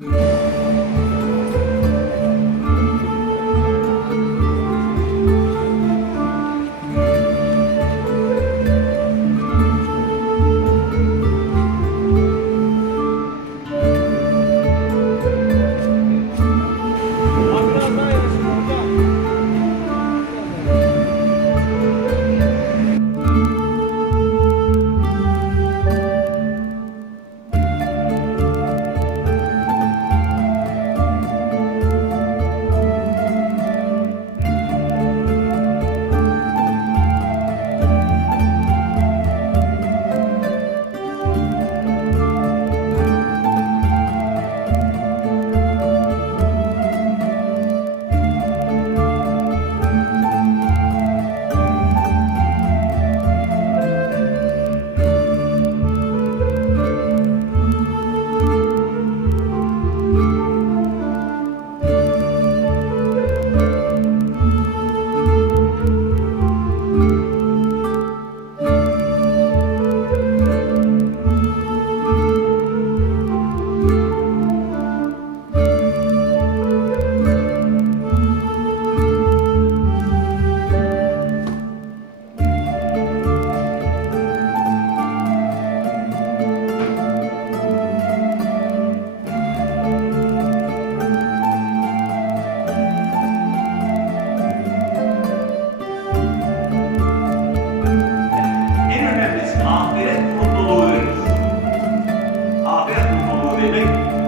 you Amen.